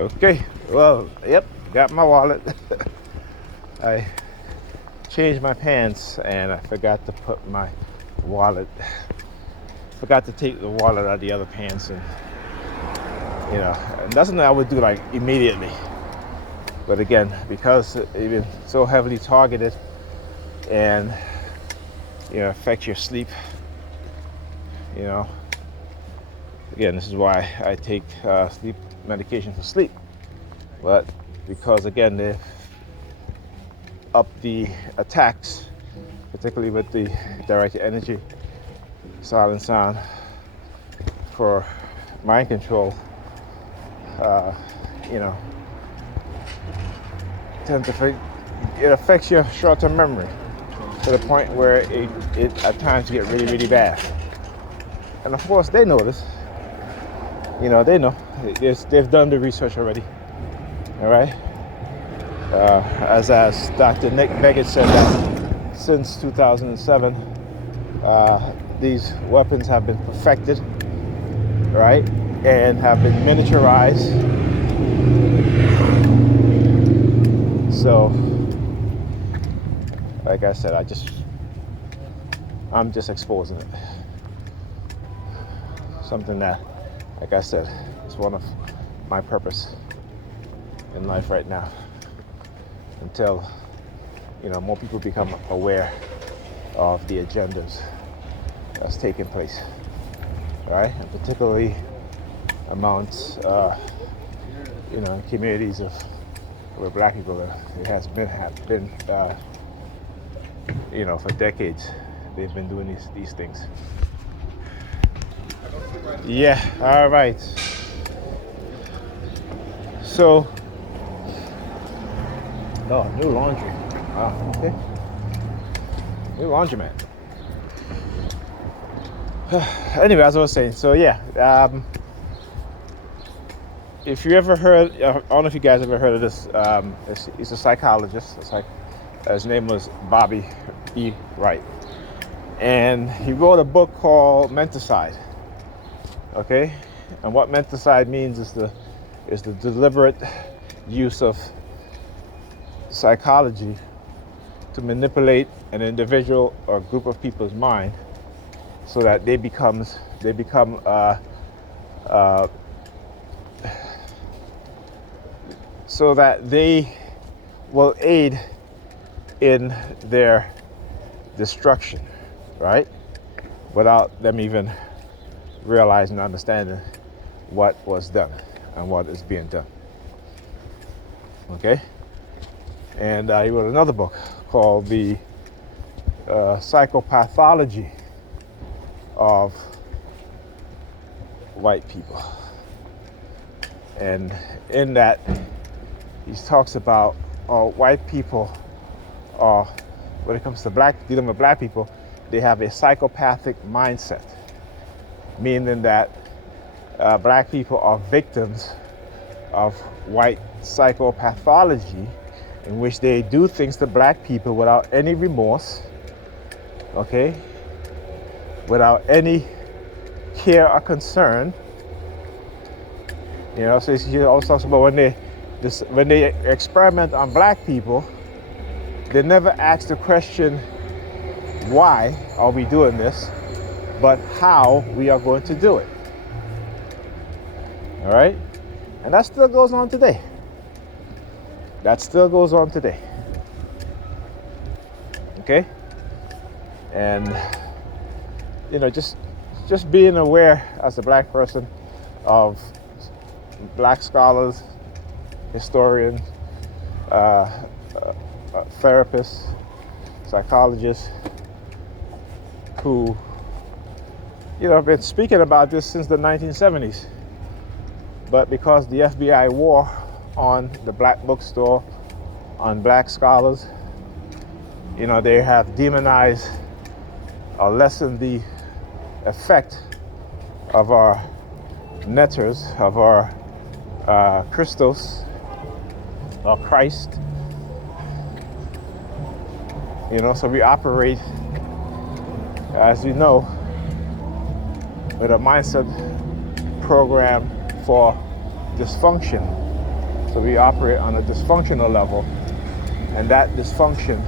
Okay, well, yep, got my wallet. I changed my pants and I forgot to put my wallet, forgot to take the wallet out of the other pants, and and that's something I would do like immediately. But again, because it's been so heavily targeted and affects your sleep, again, this is why I take sleep medication for sleep. But because again, they up the attacks, particularly with the directed energy, silent sound for mind control, tend to it affects your short-term memory to the point where it at times get really, really bad. And of course, they know this. They know. They've done the research already. All right. As Dr. Nick Beggett said, that since 2007, these weapons have been perfected, right, and have been miniaturized. So, like I said, I'm just exposing it. Something that, like I said, is one of my purpose in life right now. Until more people become aware of the agendas that's taking place, right? And particularly amongst communities where Black people are. It has been for decades they've been doing these things. Yeah. All right. So. Oh, new laundry. Wow, okay. New laundromat. Anyway, as I was saying, so yeah. If you ever heard, I don't know if you guys ever heard of this. He's a psychologist. His name was Bobby E. Wright. And he wrote a book called Menticide. Okay? And what menticide means is the deliberate use of psychology to manipulate an individual or group of people's mind so that they become so that they will aid in their destruction, right? Without them even realizing and understanding what was done and what is being done. Okay? And he wrote another book called The Psychopathology of White People. And in that, he talks about white people, when it comes to dealing with Black people, they have a psychopathic mindset, meaning that Black people are victims of white psychopathology, in which they do things to Black people without any remorse, okay, without any care or concern. So he also talks about when they experiment on Black people, they never ask the question, why are we doing this, but how we are going to do it. All right? And that still goes on today. Okay? And just being aware as a Black person of Black scholars, historians, therapists, psychologists who have been speaking about this since the 1970s. But because the FBI war on the Black bookstore, on Black scholars, they have demonized or lessened the effect of our netters, of our Christos, or Christ. So we operate, as you know, with a mindset program for dysfunction, So we operate on a dysfunctional level, and that dysfunction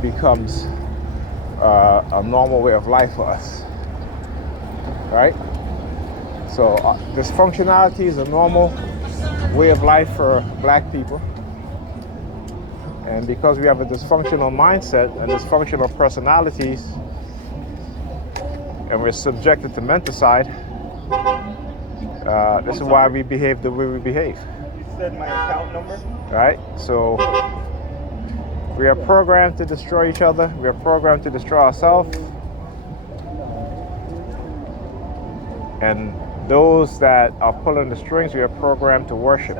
becomes a normal way of life for us, right? So dysfunctionality is a normal way of life for black people. And because we have a dysfunctional mindset and dysfunctional personalities, and we're subjected to menticide, this is why we behave the way we behave. You said my account number? Right? So we are programmed to destroy each other. We are programmed to destroy ourselves. And those that are pulling the strings, we are programmed to worship,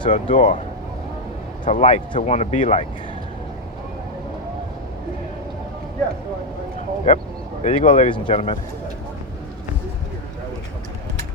to adore, to like, to want to be like. Yep. There you go, ladies and gentlemen.